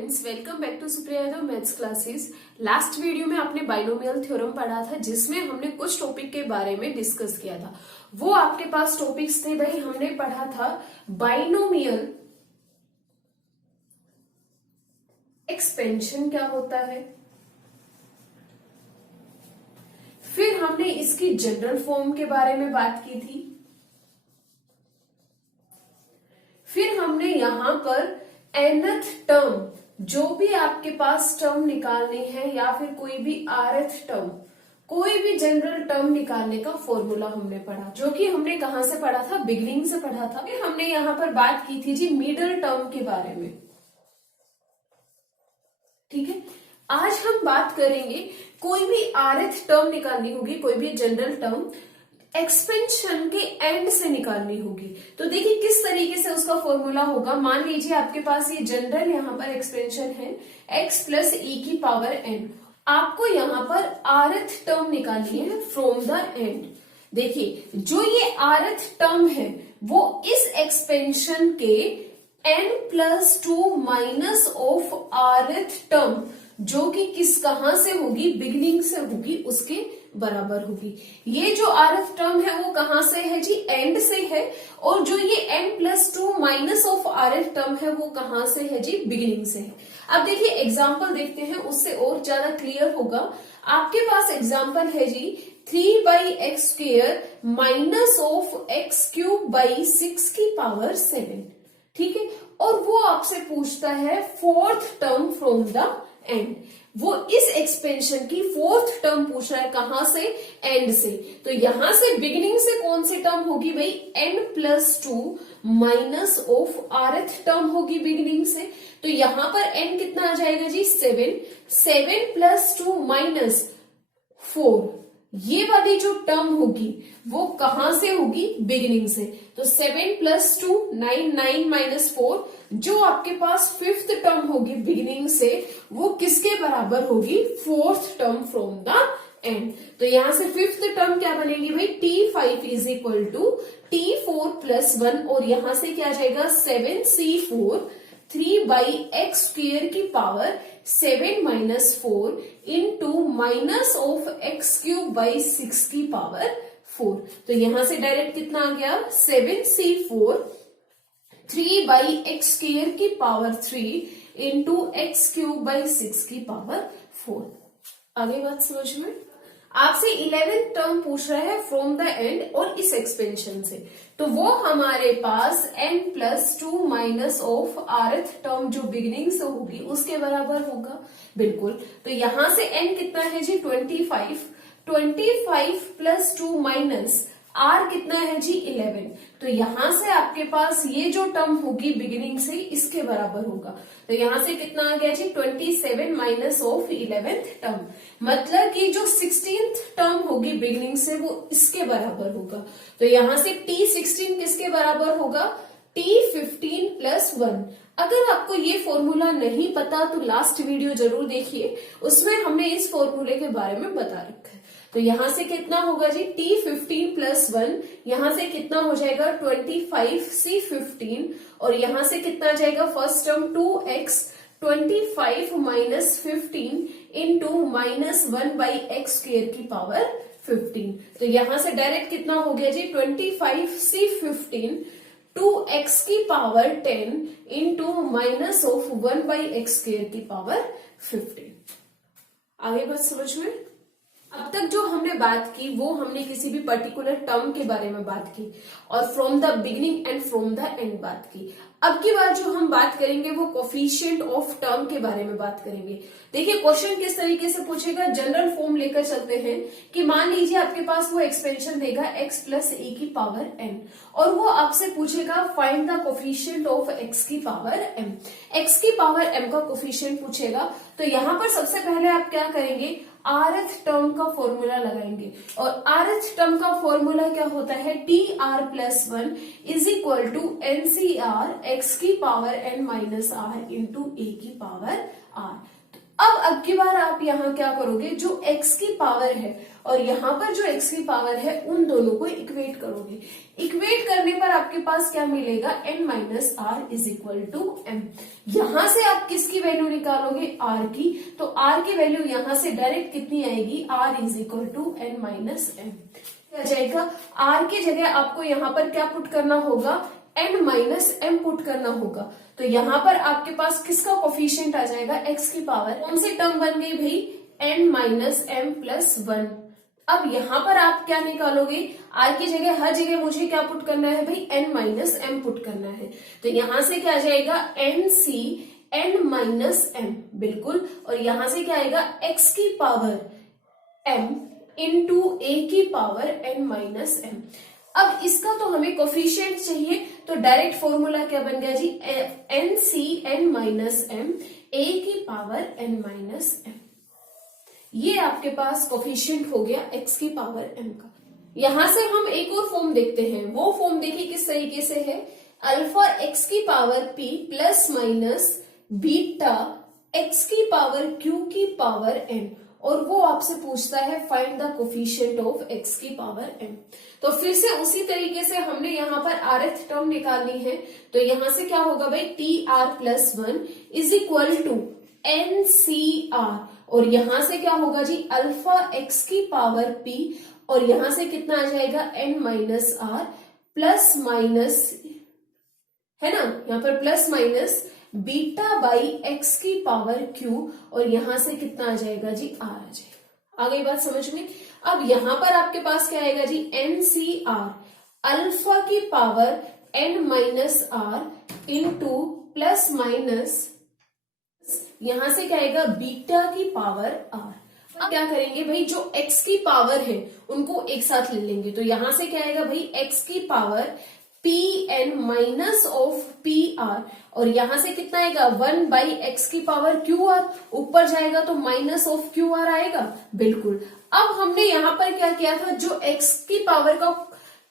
Friends, welcome back to Supriya Yadav maths classes. Last video में आपने binomial theorem पढ़ा था जिसमें हमने कुछ टॉपिक के बारे में डिस्कस किया था। वो आपके पास टॉपिक्स थे भाई, हमने पढ़ा था बाइनोमियल एक्सपेंशन क्या होता है, फिर हमने इसकी जनरल फॉर्म के बारे में बात की थी, फिर हमने यहां पर nth टर्म, जो भी आपके पास टर्म निकालने हैं या फिर कोई भी rth टर्म, कोई भी जनरल टर्म निकालने का फॉर्मूला हमने पढ़ा, जो कि हमने कहां से पढ़ा था, बिगिनिंग से पढ़ा था। फिर हमने यहां पर बात की थी जी मिडल टर्म के बारे में। ठीक है, आज हम बात करेंगे कोई भी rth टर्म निकालनी होगी, कोई भी जनरल टर्म एक्सपेंशन के एंड से निकालनी होगी। तो देखिए किस तरीके से उसका फॉर्मूला होगा। मान लीजिए आपके पास ये जनरल यहाँ पर एक्सपेंशन है x प्लस e की पावर n। आपको यहाँ पर rth टर्म निकालनी है फ्रॉम द एंड। देखिए जो ये rth टर्म है वो इस एक्सपेंशन के n+2 minus of rth term, जो कि कहां से होगी, बिगिनिंग से होगी, उसके बराबर होगी। ये जो rth टर्म है वो कहां से है जी, एंड से है, और जो ये n+2 minus of rth term है वो कहां से है जी, बिगिनिंग से है। अब देखिए एग्जांपल देखते हैं, उससे और ज्यादा क्लियर होगा। आपके पास एग्जांपल है जी 3/x² माइनस ऑफ x³ 6 की पावर 7। ठीक है, और वो आपसे पूछता है fourth term from the end. वो इस एक्सपेंशन की फोर्थ टर्म पूछ रहा है, कहां से, एंड से। तो यहां से बिगिनिंग से कौन सी टर्म होगी भाई, n+2 minus of rth term होगी बिगिनिंग से। तो यहां पर n कितना आ जाएगा जी, 7+2 माइनस 4। ये वाली जो टर्म होगी वो कहां से होगी, बिगिनिंग से। तो 7+2 9, 9 माइनस 4, जो आपके पास फिफ्थ टर्म होगी बिगिनिंग से, वो किसके बराबर होगी, fourth term from the end. तो यहां से फिफ्थ टर्म क्या बनेगी भाई, t5 is equal to t4+1, और यहां से क्या आ जाएगा 7c4 3/x² की power 7 minus 4 into minus of x³ 6 की पावर 4। तो यहां से डायरेक्ट कितना आ गया, 7c4 3/x² की पावर 3 इंटू x³ 6 की पावर 4। आगे बात समझ में। आपसे 11th टर्म पूछ रहा है फ्रॉम द एंड और इस एक्सपेंशन से, तो वो हमारे पास n+2 minus of rth term जो बिगिनिंग से होगी उसके बराबर होगा। बिल्कुल, तो यहां से n कितना है जी, 25। 25+2 माइनस r कितना है जी, 11। तो यहां से आपके पास ये जो टर्म होगी बिगिनिंग से, इसके बराबर होगा। तो यहां से कितना आ गया जी, 27 माइनस ऑफ 11th टर्म, मतलब कि जो 16th टर्म होगी बिगिनिंग से वो इसके बराबर होगा। तो यहां से t16 किसके बराबर होगा, t15+1। अगर आपको ये फॉर्मूला नहीं पता तो लास्ट वीडियो जरूर देखिए, उसमें हमने इस फॉर्मूले के बारे में बता रखा है। तो यहां से कितना होगा जी, t15+1, यहां से कितना हो जाएगा 25c15, और यहां से कितना जाएगा first term 2x 25 minus 15 into minus 1/x² की पावर 15। तो यहां से डायरेक्ट कितना हो गया जी, 25c15 2x की power 10 into minus of 1/x² की पावर 15। आगे बात समझ में। अब तक जो हमने बात की वो हमने किसी भी पर्टिकुलर टर्म के बारे में बात की और from the beginning and from the end बात की। अब की बार जो हम बात करेंगे वो कोफिशिएंट ऑफ टर्म के बारे में बात करेंगे। देखिए क्वेश्चन किस तरीके से पूछेगा, जनरल फॉर्म लेकर चलते हैं कि मान लीजिए आपके पास वो एक्सपेंशन देगा x प्लस ए की पावर n, और वो आपसे पूछेगा find the coefficient of x की पावर m। x की पावर m का कोफिशिएंट पूछेगा, तो यहां पर सबसे पहले आप क्या करेंगे, rth टर्म का फॉर्मूला लगाएंगे, और rth टर्म का फॉर्मूला क्या होता है, tr+1 is equal to NCR x की power n minus r into a की पावर r। अब की बार आप यहाँ क्या करोगे, जो x की पावर है और यहाँ पर जो x की पावर है उन दोनों को इक्वेट करोगे। इक्वेट करने पर आपके पास क्या मिलेगा, n minus R is equal to m। यहां से आप किसकी वैल्यू निकालोगे, r की, तो r की वैल्यू यहां से डायरेक्ट कितनी आएगी, r is equal to n minus m। क्या जाएगा, r की जगह आपको यहाँ पर क्या पुट करना होगा, n माइनस m पुट करना होगा। तो यहाँ पर आपके पास किसका कोफिशिएंट आ जाएगा, x की पावर। कौन सी टर्म बन गई भाई, n माइनस m प्लस 1। अब यहाँ पर आप क्या निकालोगे, r की जगह हर जगह मुझे क्या पुट करना है भाई, n माइनस m पुट करना है। तो यहाँ से क्या आ जाएगा, nc n माइनस m, बिल्कुल। और यहाँ से क्या आएगा, x की पावर m इंटू a की पावर n माइनस m। अब इसका तो हमें कोफिशिएंट चाहिए, तो डायरेक्ट फॉर्मूला क्या बन गया जी, N C n minus m a की पावर n माइनस m। ये आपके पास कोफिशिएंट हो गया x की पावर m का। यहां से हम एक और फॉर्म देखते हैं, वो फॉर्म देखिए किस तरीके से है, अल्फा x की power p plus minus beta x की पावर q की पावर n, और वो आपसे पूछता है find the coefficient of x की पावर m। तो फिर से उसी तरीके से हमने यहाँ पर rth टर्म निकालनी है। तो यहां से क्या होगा भाई, T R plus 1 is equal to N C R, और यहां से क्या होगा जी, अल्फा x की पावर p, और यहां से कितना आ जाएगा, n minus R plus minus, है ना, यहाँ पर plus minus beta by x की पावर q, और यहां से कितना आ जाएगा जी, r आ जाएगा। आ गई बात समझ में। अब यहां पर आपके पास क्या आएगा जी, एन सी आर अल्फा की power n minus are into plus minus, यहां से क्या आएगा, बीटा की पावर r। अब क्या करेंगे भाई, जो x की पावर है उनको एक साथ ले लेंगे। तो यहां से क्या आएगा भाई, x की power P N minus of P R, और यहां से कितना आएगा, 1 बाई एक्स की पावर क्यू आर, ऊपर जाएगा तो माइनस ऑफ क्यू आर आएगा, बिल्कुल। अब हमने यहाँ पर क्या किया था, जो x की पावर का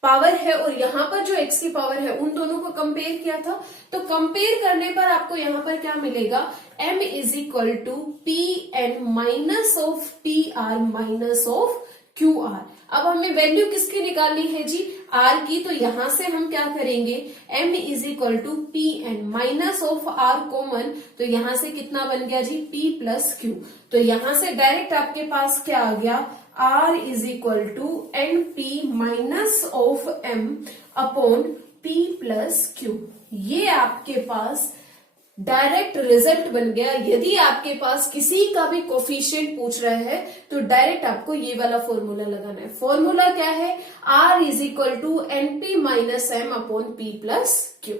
पावर है और यहाँ पर जो x की पावर है उन दोनों को कंपेयर किया था। तो कंपेयर करने पर आपको यहाँ पर क्या मिलेगा, m is equal to P N minus of P R minus of Q R. अब हमें वैल्यू किसकी निकालनी है जी, r की। तो यहां से हम क्या करेंगे, m is equal to P N minus of r common, तो यहां से कितना बन गया जी, p प्लस क्यू। तो यहां से डायरेक्ट आपके पास क्या आ गया, r is equal to N P minus of m upon p plus Q. ये आपके पास डायरेक्ट रिजल्ट बन गया। यदि आपके पास किसी का भी कोफिशिएंट पूछ रहा है तो डायरेक्ट आपको ये वाला फॉर्मूला लगाना है। फॉर्मूला क्या है, r is equal to N P minus M upon P plus Q.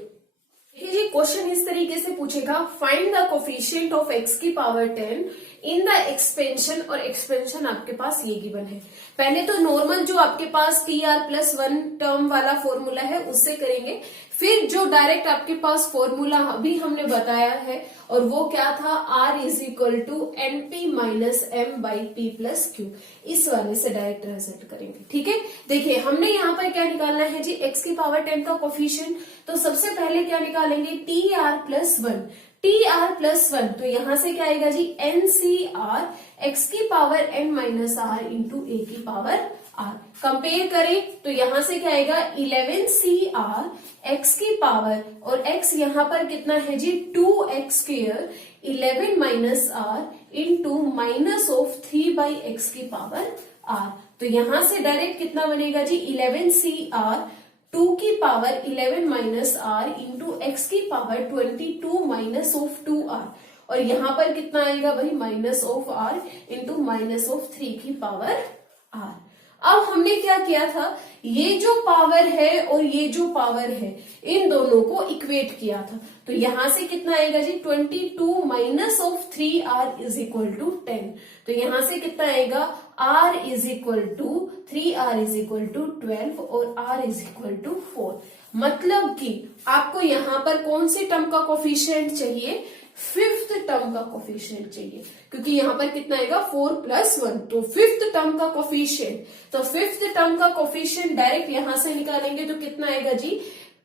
ये क्वेश्चन इस तरीके से पूछेगा, find the coefficient of x की पावर 10 इन द एक्सपेंशन, और एक्सपेंशन आपके पास ये गिवन है। पहले तो नॉर्मल जो आपके पास टी आर प्लस 1 टर्म वाला फॉर्मूला है उससे करेंगे, फिर जो डायरेक्ट आपके पास फॉर्मूला अभी हमने बताया है, और वो क्या था, r is equal to N P minus M by P plus Q, इस वाले से डायरेक्ट रिजल्ट करेंगे। ठीक है, देखिए हमने यहाँ पर क्या निकालना है जी, x की पावर 10 का कोफिशिएंट। तो सबसे पहले क्या निकालेंगे, T R plus 1, T R plus 1, तो यहां से क्या आएगा जी, एन सी आर एक्स की power n minus are into a की पावर आर। कंपेयर करें तो यहां से क्या आएगा, 11 सी आर एक्स की पावर, और x यहां पर कितना है जी, 2x square 11 minus are into minus of 3 by X की पावर r। तो यहां से डायरेक्ट कितना बनेगा जी, 11 सी आर 2 की power 11 minus are into x की पावर 22 माइनस ऑफ 2r, और यहां पर कितना आएगा भाई, minus of r into minus of 3 की पावर r। अब हमने क्या किया था, ये जो पावर है और ये जो पावर है इन दोनों को इक्वेट किया था। तो यहां से कितना आएगा जी, 22 minus of 3r is equal to 10। तो यहां से कितना आएगा, r is equal to 3r is equal to 12 और r इज इक्वल टू 4। मतलब कि आपको यहां पर कौन सी टर्म का कोफिशिएंट चाहिए, फिफ्थ टर्म का कोफिशिएंट चाहिए, क्योंकि यहां पर कितना आएगा, 4 प्लस 1, तो फिफ्थ टर्म का कोफिशिएंट। तो फिफ्थ टर्म का कोफिशिएंट डायरेक्ट यहां से निकालेंगे तो कितना आएगा जी,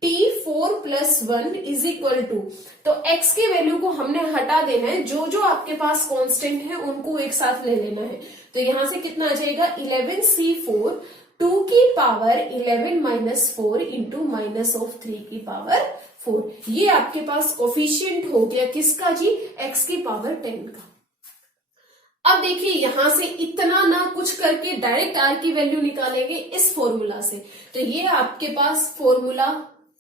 t4+1 इज इक्वल टू, तो x की वैल्यू को हमने हटा देना है, जो जो आपके पास कांस्टेंट है उनको एक साथ ले लेना है। तो यहां से कितना आ जाएगा 11c4 2 की power 11 minus 4 into minus of 3 की पावर 4। ये आपके पास कोफिशिएंट हो गया किसका जी, x की पावर 10 का। अब देखिए यहां से इतना ना कुछ करके डायरेक्ट r की वैल्यू निकालेंगे इस फॉर्मूला से, तो ये आपके पास फॉर्मूला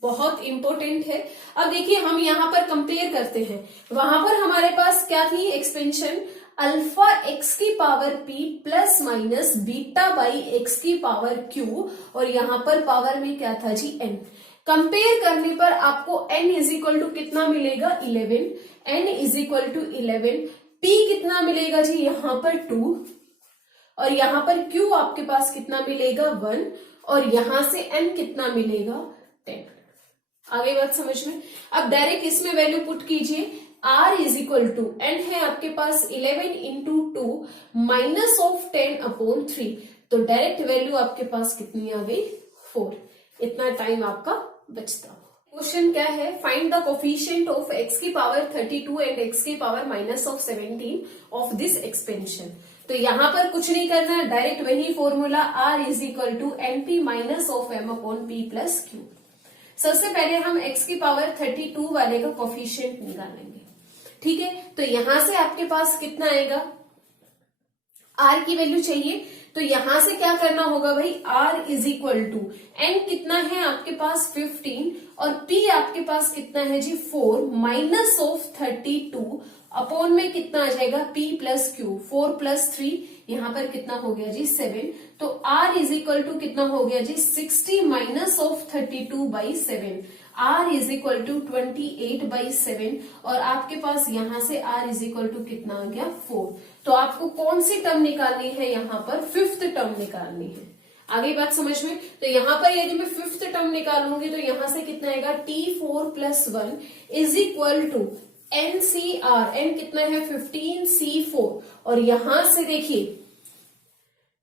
बहुत इंपॉर्टेंट है। अब देखिए हम यहाँ पर कंपेयर करते हैं, वहां पर हमारे पास क्या थी एक्सपेंशन, अल्फा एक्स की power p plus minus beta by X की पावर q, और यहाँ पर पावर में क्या था जी n। कंपेयर करने पर आपको n इज इक्वल टू कितना मिलेगा 11, n is equal to 11, p कितना मिलेगा जी यहाँ पर 2, और यहाँ पर q आपके पास कितना मिलेगा 1, और यहां से n कितना मिलेगा 10। आगे बात समझ में। अब डायरेक्ट इसमें वैल्यू पुट कीजिए, r is equal to n है आपके पास 11 इंटू 2 माइनस ऑफ 10 अपॉन 3, तो डायरेक्ट वैल्यू आपके पास कितनी आ गई 4। इतना टाइम आपका बचता। क्वेश्चन क्या है, find the coefficient of x की पावर 32 एंड x की power minus of 17 of this expansion. तो यहां पर कुछ नहीं करना है, डायरेक्ट वही formula r is equal to NP minus of m upon p plus Q. सबसे पहले हम x की पावर 32 वाले का कोफिशिएंट निकालेंगे, ठीक है। तो यहां से आपके पास कितना आएगा, r की वैल्यू चाहिए, तो यहां से क्या करना होगा भाई, r is equal to n कितना है आपके पास 15, और p आपके पास कितना है जी 4 माइनस ऑफ 32 अपॉन में कितना आ जाएगा p प्लस क्यू, 4 प्लस 3 यहाँ पर कितना हो गया जी 7, तो r इज इक्वल टू कितना हो गया जी 60 minus of 32 by 7, r is equal to 28 by 7, और आपके पास यहां से r इज इक्वल टू कितना आ गया 4। तो आपको कौन सी टर्म निकालनी है, यहाँ पर 5th टर्म निकालनी है। आगे बात समझ में। तो यहाँ पर यदि मैं 5th टर्म निकालूंगी तो यहां से कितना आएगा t4+1 is equal to NCR, n कितना है 15C4, और यहां से देखिए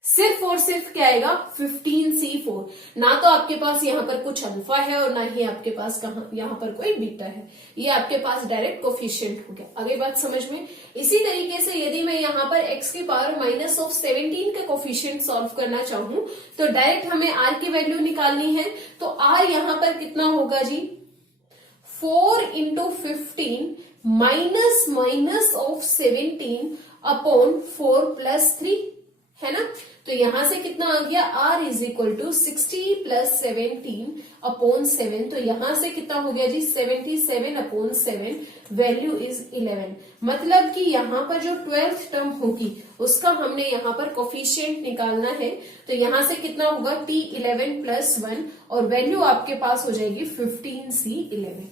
सिर्फ और सिर्फ क्या आएगा 15C4, ना तो आपके पास यहाँ पर कुछ अल्फा है और ना ही आपके पास कहा यहाँ पर कोई बीटा है, ये आपके पास डायरेक्ट कोफिशिएंट हो गया। आगे बात समझ में। इसी तरीके से यदि मैं यहाँ पर x की पावर माइनस ऑफ 17 का कोफिशिएंट सॉल्व करना चाहूं तो डायरेक्ट हमें r की वैल्यू निकालनी है, तो r यहाँ पर कितना होगा जी 4 into 15 minus minus of 17 upon 4 plus 3 है ना। तो यहां से कितना आ गया r is equal to 60 plus 17 upon 7, तो यहां से कितना हो गया जी 77 अपॉन 7, वैल्यू इज 11। मतलब कि यहां पर जो 12th टर्म होगी उसका हमने यहां पर कोफिशिएंट निकालना है, तो यहां से कितना होगा t11+1, और वैल्यू आपके पास हो जाएगी 15C11।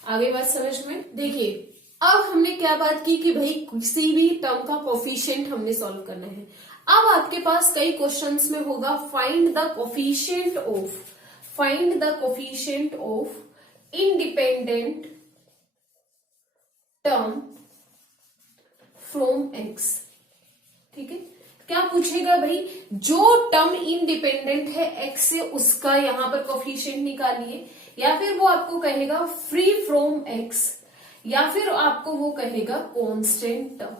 आगे बात समझ में। देखिए अब हमने क्या बात की कि भाई किसी भी टर्म का कोफिशिएंट हमने सॉल्व करना है। अब आपके पास कई क्वेश्चंस में होगा find the coefficient of independent term from x, ठीक है। क्या पूछेगा भाई, जो टर्म इंडिपेंडेंट है x से उसका यहां पर कोफिशिएंट निकालिए, या फिर वो आपको कहेगा फ्री फ्रॉम x, या फिर आपको वो कहेगा कांस्टेंट टर्म।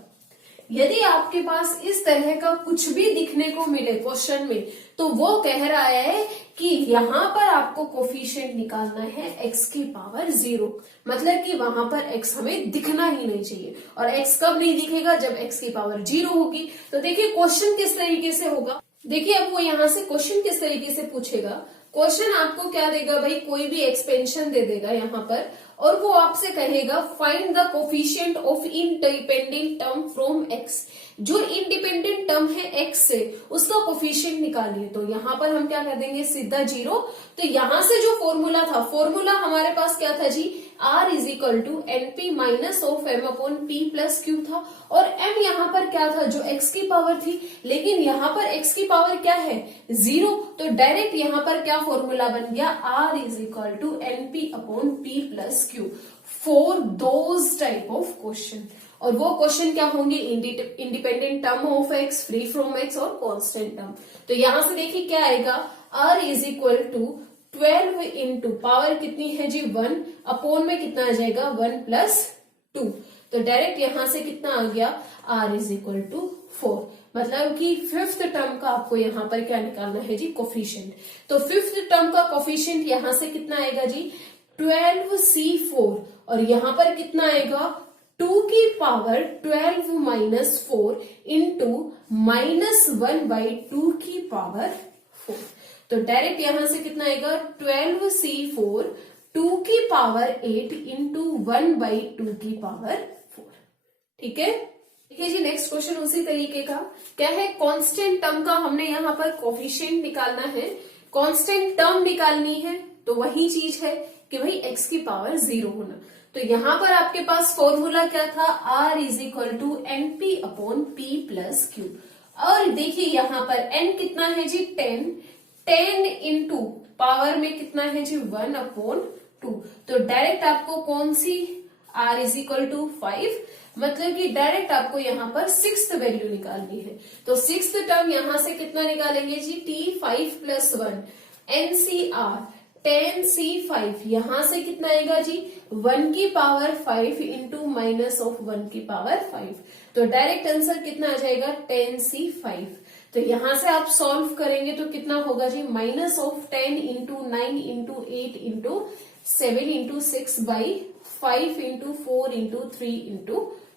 यदि आपके पास इस तरह का कुछ भी दिखने को मिले क्वेश्चन में, तो वो कह रहा है कि यहां पर आपको कोफिशिएंट निकालना है x की पावर 0, मतलब कि वहां पर x हमें दिखना ही नहीं चाहिए। और x कब नहीं दिखेगा, जब x की पावर 0 होगी। तो देखिए क्वेश्चन किस तरीके से होगा, देखिए अब वो यहां से क्वेश्चन किस तरीके से पूछेगा। क्वेश्चन आपको क्या देगा भाई, कोई भी एक्सपेंशन दे देगा यहाँ पर, और वो आपसे कहेगा find the coefficient of independent term from x। जो इंडिपेंडेंट टर्म है x से उसका कोफिशिएंट निकालिए, तो यहाँ पर हम क्या कर देंगे सीधा 0। तो यहां से जो फॉर्मूला था, फॉर्मूला हमारे पास क्या था जी r is equal to NP minus of m upon p plus Q था, और m यहाँ पर क्या था जो x की पावर थी, लेकिन यहाँ पर x की पावर क्या है 0, तो डायरेक्ट यहाँ पर क्या फॉर्मूला बन गया r is equal to NP upon p plus Q for those type of question. और वो क्वेश्चन क्या होंगे, independent term of x, free from x और कांस्टेंट टर्म। तो यहां से देखिए क्या आएगा, r is equal to 12 into power कितनी है जी 1 अपॉन में कितना आ जाएगा 1 प्लस 2। तो डायरेक्ट यहां से कितना आ गया r इज इक्वल टू 4। मतलब कि फिफ्थ टर्म का आपको यहाँ पर क्या निकालना है जी कोफिशिएंट। तो फिफ्थ टर्म का कोफिशिएंट यहां से कितना आएगा जी 12c4 और यहां पर कितना आएगा 2 की पावर 12 माइनस 4 इंटू -1/2 की पावर 4। तो डायरेक्ट यहां से कितना आएगा 12c4 2 की पावर 8 इंटू 1/2 की पावर 4। ठीक है। देखिए जी नेक्स्ट क्वेश्चन उसी तरीके का क्या है, कांस्टेंट टर्म का हमने यहाँ पर कोफिशिएंट निकालना है, कांस्टेंट टर्म निकालनी है। तो वही चीज है कि भाई x की पावर 0 होना। तो यहाँ पर आपके पास फॉर्मूला क्या था r is equal to NP upon P plus Q. और देखिए यहाँ पर n कितना है जी 10 इंटू पावर में कितना है जी 1 अपॉन 2। तो डायरेक्ट आपको कौन सी r इज इक्वल टू 5, मतलब कि डायरेक्ट आपको यहाँ पर सिक्स्थ वैल्यू निकालनी है। तो सिक्स्थ टर्म यहां से कितना निकालेंगे जी t5 प्लस 1 NCR 10c5 यहां से कितना आएगा जी 1 की पावर 5 इंटू माइनस ऑफ 1 की पावर 5। तो डायरेक्ट आंसर कितना आ जाएगा 10c5। तो यहां से आप सॉल्व करेंगे तो कितना होगा जी minus of 10 into 9 into 8 into 7 into 6 by 5 into 4 into 3 into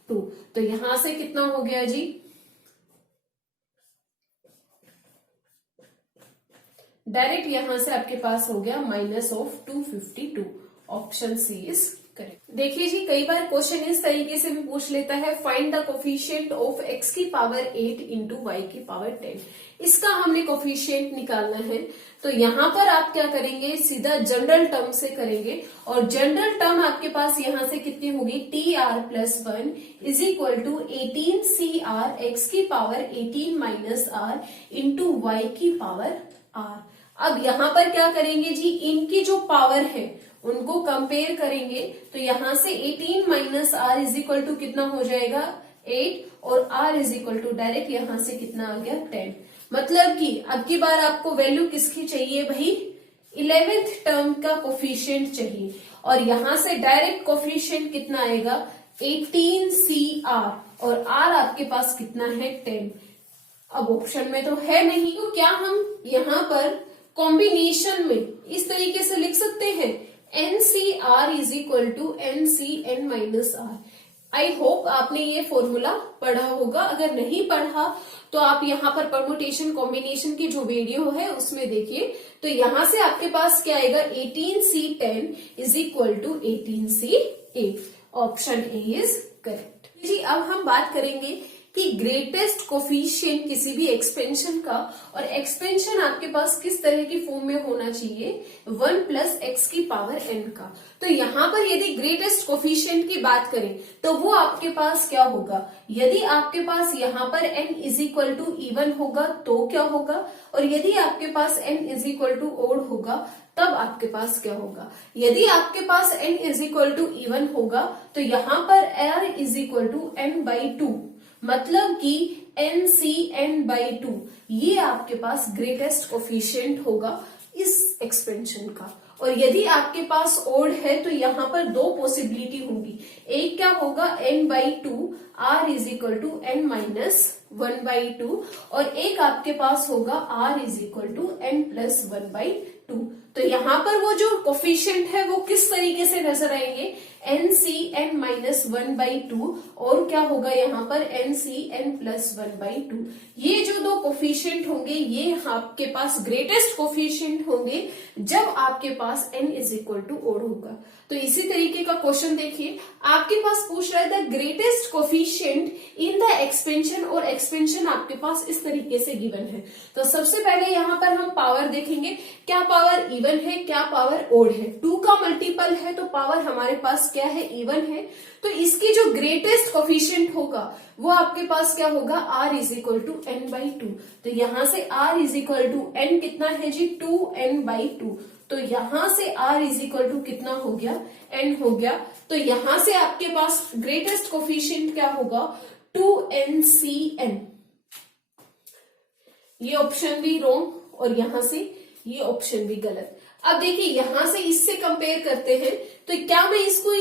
2। तो यहां से कितना हो गया जी डायरेक्ट यहां से आपके पास हो गया minus of 252। Option C is correct. देखिए जी कई बार क्वेश्चन इस तरीके से भी पूछ लेता है find the coefficient of x की पावर 8 इंटू y की पावर 10। इसका हमने कोफिशिएंट निकालना है। तो यहां पर आप क्या करेंगे सीधा जनरल टर्म से करेंगे और जनरल टर्म आपके पास यहां से कितनी होगी tr plus 1 is equal to 18cr x की power 18 minus r into y की पावर r। अब यहां पर क्या करेंगे जी इनकी जो पावर है उनको कंपेयर करेंगे। तो यहां से 18 minus R is equal to कितना हो जाएगा 8 और r is equal to direct यहां से कितना आ गया 10। मतलब कि अब की बार आपको वैल्यू किसकी चाहिए भाई 11th टर्म का कोफिशिएंट चाहिए और यहां से डायरेक्ट कोफिशिएंट कितना आएगा 18cr और r आपके पास कितना है 10। अब ऑप्शन में तो है नहीं तो क्या हम यहां पर कॉम्बिनेशन में इस तरीके से लिख सकते हैं NCR is equal to NCN minus R। I hope आपने ये फॉर्मूला पढ़ा होगा, अगर नहीं पढ़ा तो आप यहाँ पर परमुटेशन कॉम्बिनेशन की जो वीडियो है उसमें देखिए। तो यहां से आपके पास क्या आएगा 18C10 is equal to 18C8। Option A is correct. जी अब हम बात करेंगे कि ग्रेटेस्ट कोफिशिएंट किसी भी एक्सपेंशन का, और एक्सपेंशन आपके पास किस तरह की फॉर्म में होना चाहिए 1 प्लस एक्स की पावर n का। तो यहाँ पर यदि ग्रेटेस्ट कोफिशिएंट की बात करें तो वो आपके पास क्या होगा, यदि आपके पास यहाँ पर n is equal to even होगा तो क्या होगा, और यदि आपके पास n is equal to odd होगा तब आपके पास क्या होगा। यदि आपके पास n is equal to even होगा तो यहाँ पर r is equal to n/2, मतलब कि NCN/2 ये आपके पास ग्रेटेस्ट कोफिशिएंट होगा इस एक्सपेंशन का। और यदि आपके पास ओड है तो यहाँ पर दो पॉसिबिलिटी होगी, एक क्या होगा n/2 r is equal to n minus 1/2 और एक आपके पास होगा r is equal to n plus 1/2। तो यहाँ पर वो जो कोफिशिएंट है वो किस तरीके से नजर आएंगे NCN माइनस 1/2 और क्या होगा यहाँ पर NCN प्लस 1/2। ये जो दो कोफिशिएंट होंगे ये आपके पास ग्रेटेस्ट कोफिशिएंट होंगे जब आपके पास n is equal to odd होगा। तो इसी तरीके का क्वेश्चन देखिए, आपके पास पूछ रहा है the greatest coefficient in the expansion, और एक्सपेंशन आपके पास इस तरीके से गिवन है। तो सबसे पहले यहाँ पर हम पावर देखेंगे, क्या पावर इवन है क्या पावर ओड है। 2 का मल्टीपल है तो पावर हमारे पास क्या है इवन है। तो इसकी जो ग्रेटेस्ट कोफिशिएंट होगा वो आपके पास क्या होगा r is equal to n/2। तो यहां से r is equal to n कितना है जी 2n/2। तो यहां से r इज इक्वल टू कितना हो गया n हो गया। तो यहां से आपके पास ग्रेटेस्ट कोफिशिएंट क्या होगा 2NCN। ये ऑप्शन भी रॉन्ग और यहां से ये ऑप्शन भी गलत। अब देखिए यहां से इससे कंपेयर करते हैं, तो क्या मैं इसको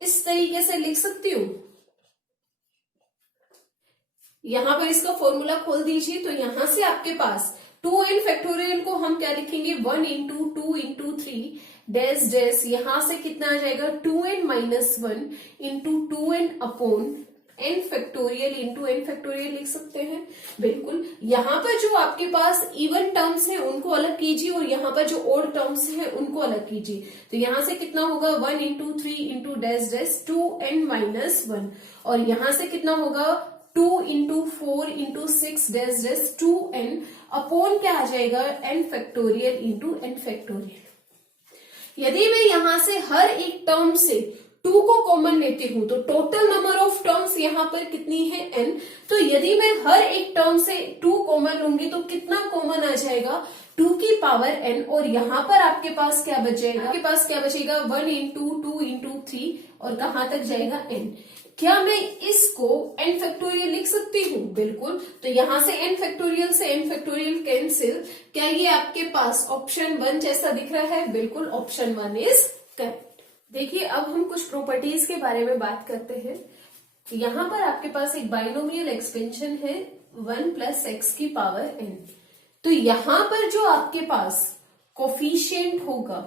इस तरीके से लिख सकती हूं? यहां पर इसका फॉर्मूला खोल दीजिए, तो यहां से आपके पास 2n फैक्टोरियल को हम क्या लिखेंगे, 1 इंटू 2 इंटू 3 डैश डैश, यहां से कितना आ जाएगा 2n minus 1 into 2n upon n factorial into n factorial लिख सकते हैं। बिल्कुल, यहाँ पर जो आपके पास इवन टर्म्स हैं उनको अलग कीजिए और यहाँ पर जो ओड टर्म्स हैं उनको अलग कीजिए। तो यहाँ से कितना होगा 1 into 3 into dash dash 2n minus 1, और यहाँ से कितना होगा 2 into 4 into 6 dash dash 2n upon क्या आ जाएगा n factorial into n factorial. यदि मैं यहां से हर एक टर्म से 2 को कॉमन लेती हूं तो टोटल नंबर ऑफ टर्म्स यहां पर कितनी है n। तो यदि मैं हर एक टर्म से 2 कॉमन लूंगी तो कितना कॉमन आ जाएगा 2 की पावर n, और यहां पर आपके पास क्या बचेगा, आपके पास क्या बचेगा 1 इंटू 2 इंटू 3 और कहां तक जाएगा n। क्या मैं इसको n फैक्टोरियल लिख सकती हूँ? बिल्कुल, तो यहां से n फैक्टोरियल से n फैक्टोरियल कैंसिल, क्या ये आपके पास ऑप्शन 1 जैसा दिख रहा है? बिल्कुल, ऑप्शन 1 इज करेक्ट। देखिए अब हम कुछ प्रॉपर्टीज के बारे में बात करते हैं। यहां पर आपके पास एक बाइनोमियल एक्सपेंशन है 1 प्लस एक्स की पावर n। तो यहां पर जो आपके पास कोफिशिएंट होगा,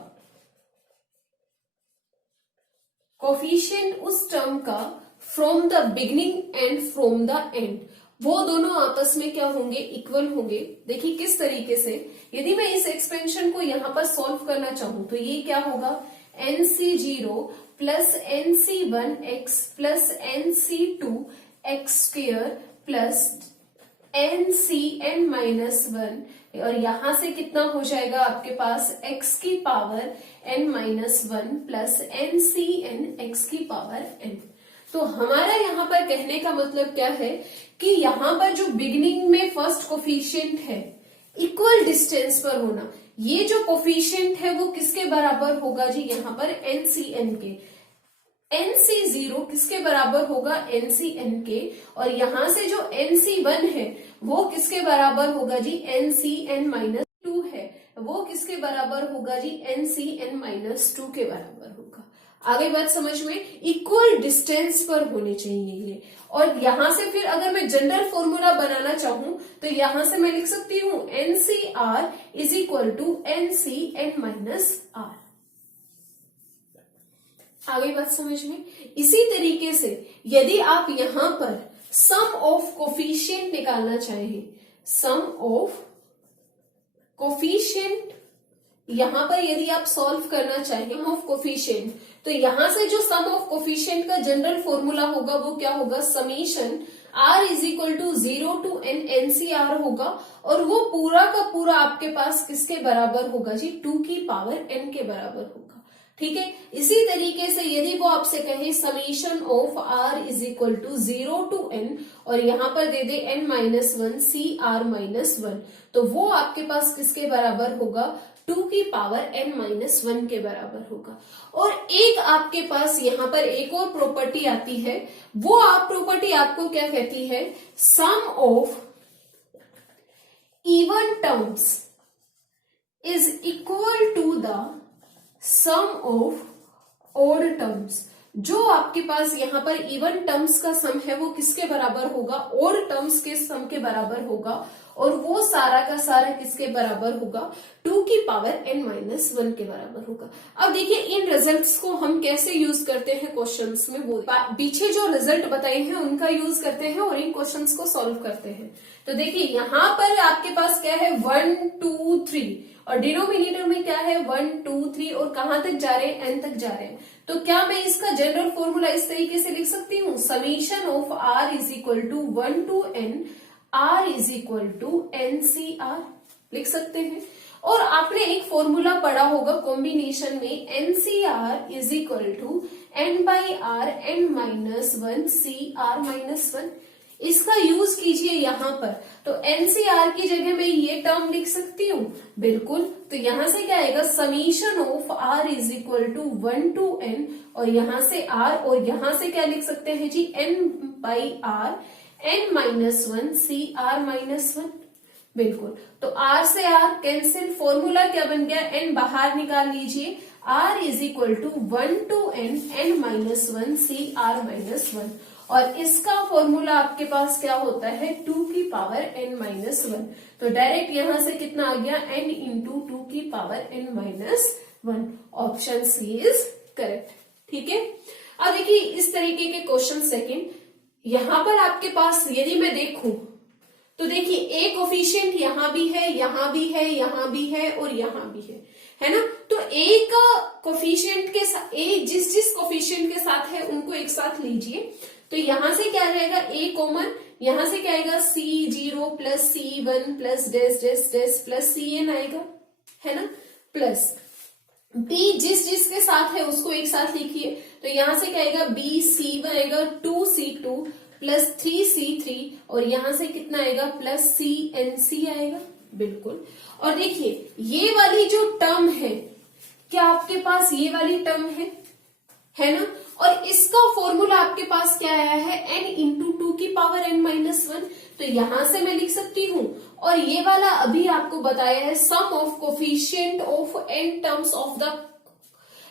कोफिशिएंट उस टर्म का from the beginning and from the end, वो दोनों आपस में क्या होंगे, इक्वल होंगे। देखिए किस तरीके से, यदि मैं इस एक्सपेंशन को यहां पर सॉल्व करना चाहूं तो ये क्या होगा nc0 plus nc1x plus nc2 x square plus nCn minus 1, और यहां से कितना हो जाएगा आपके पास x की power n minus 1 plus nCn x की पावर n। तो हमारा यहाँ पर कहने का मतलब क्या है कि यहाँ पर जो बिगिनिंग में फर्स्ट कोफिशिएंट है इक्वल डिस्टेंस पर होना, ये जो कोफिशिएंट है वो किसके बराबर होगा जी, यहाँ पर nCn के। nc0 किसके बराबर होगा, nCn के, और यहां से जो nc1 है वो किसके बराबर होगा जी, nCn माइनस 2 है, वो किसके बराबर होगा जी, nCn माइनस 2 के बराबर होगा। आगे बात समझ में, इक्वल डिस्टेंस पर होने चाहिए ये। और यहां से फिर अगर मैं जनरल फॉर्मूला बनाना चाहूं तो यहां से मैं लिख सकती हूं NCR is equal to NCn minus R। आगे बात समझ में, इसी तरीके से यदि आप यहां पर सम ऑफ कोफिशिएंट निकालना चाहें, सम ऑफ कोफिशिएंट यहां पर यदि आप सॉल्व करना चाहें ऑफ कोफिशिएंट, तो यहां से जो सम ऑफ कोफिशिएंट का जनरल फॉर्मूला होगा वो क्या होगा, summation r is equal to 0 to n NCR होगा, और वो पूरा का पूरा आपके पास किसके बराबर होगा जी, 2 की पावर n के बराबर होगा। ठीक है, इसी तरीके से यदि वो आपसे कहे summation of r is equal to 0 to n, और यहां पर दे दे n माइनस 1 CR माइनस 1, तो वो आपके पास किसके बराबर होगा, 2 की पावर n माइनस 1 के बराबर होगा। और एक आपके पास यहाँ पर एक और प्रॉपर्टी आती है, वो आप प्रॉपर्टी आपको क्या कहती है, sum of even terms is equal to the sum of odd terms. जो आपके पास यहाँ पर इवन टर्म्स का सम है वो किसके बराबर होगा, ओड टर्म्स के सम के बराबर होगा, और वो सारा का सारा किसके बराबर होगा, 2 की पावर n माइनस 1 के बराबर होगा। अब देखिए इन रिजल्ट्स को हम कैसे यूज करते हैं क्वेश्चंस में, वो पीछे जो रिजल्ट बताए हैं उनका यूज करते हैं और इन क्वेश्चंस को सॉल्व करते हैं। तो देखिए यहाँ पर आपके पास क्या है 1 2 3, और डिनोमिनेटर में क्या है 1 2 3, और कहां तक जा रहे हैं, n तक जा रहे हैं। तो क्या मैं इसका जनरल फॉर्मूला इस तरीके से लिख सकती हूँ, summation of r is equal to 1 to n r is equal to NCR लिख सकते हैं। और आपने एक फॉर्मूला पढ़ा होगा कॉम्बिनेशन में, NCR is equal to n by r n minus 1 CR minus 1, इसका यूज कीजिए यहाँ पर। तो NCR की जगह मैं ये टर्म लिख सकती हूँ, बिल्कुल। तो यहां से क्या आएगा, summation of r is equal to 1 to n, और यहां से r, और यहां से क्या लिख सकते हैं जी, n by r n minus 1 CR minus 1। बिल्कुल। तो R से R कैंसिल, फॉर्मूला क्या बन गया, n बाहर निकाल लीजिए, R is equal to 1 to n -1 CR-1, और इसका फॉर्मूला आपके पास क्या होता है, 2 की पावर n-1। तो डायरेक्ट यहां से कितना आ गया, n इंटू 2 की power n-1। Option C is correct. ठीक है। अब देखिए इस तरीके के क्वेश्चन सेकंड, यहां पर आपके पास यदि मैं देखूं तो देखिए ए कोफिशिएंट यहां भी है, यहां भी है, यहां भी है और यहां भी है ना। तो ए का कोफिशिएंट के साथ, ए जिस जिस कोफिशिएंट के साथ है उनको एक साथ लीजिए। तो यहां से क्या रहेगा, ए कॉमन, यहां से क्या आएगा, C0 प्लस C1 प्लस डेस डेस डेस प्लस CN आएगा, है ना, प्लस बी जिस जिसके साथ है उसको एक साथ लिखिए। तो यहां से क्या आएगा, BC1 आएगा 2C2 प्लस 3C3, और यहां से कितना आएगा, प्लस CNC आएगा। बिल्कुल। और देखिए ये वाली जो टर्म है, क्या आपके पास ये वाली टर्म है ना, और इसका फॉर्मूला आपके पास क्या आया है, n इंटू 2 की पावर n-1। तो यहां से मैं लिख सकती हूं, और ये वाला अभी आपको बताया है, sum of coefficient of n terms of the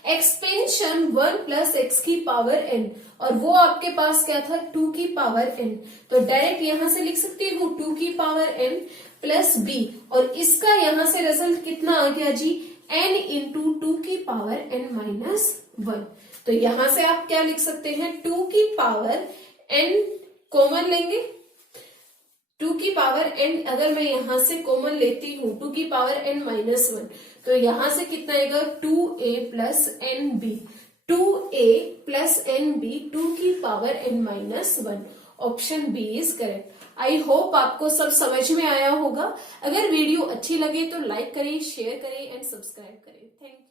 expansion 1 plus x की पावर n, और वो आपके पास क्या था, 2 की पावर n। तो डायरेक्ट यहां से लिख सकती हूँ 2 की पावर n प्लस b, और इसका यहां से रिजल्ट कितना आ गया जी, n इंटू 2 की पावर n-1। तो यहां से आप क्या लिख सकते हैं, 2 की पावर n कॉमन लेंगे, 2 की पावर n अगर मैं यहां से कॉमन लेती हूं, 2 की पावर n-1, तो यहां से कितना आएगा, 2a plus nb, 2a plus nb 2 की power n-1। Option B is correct. I hope आपको सब समझ में आया होगा। अगर वीडियो अच्छी लगे तो लाइक करें, शेयर करें एंड सब्सक्राइब करें। Thank you.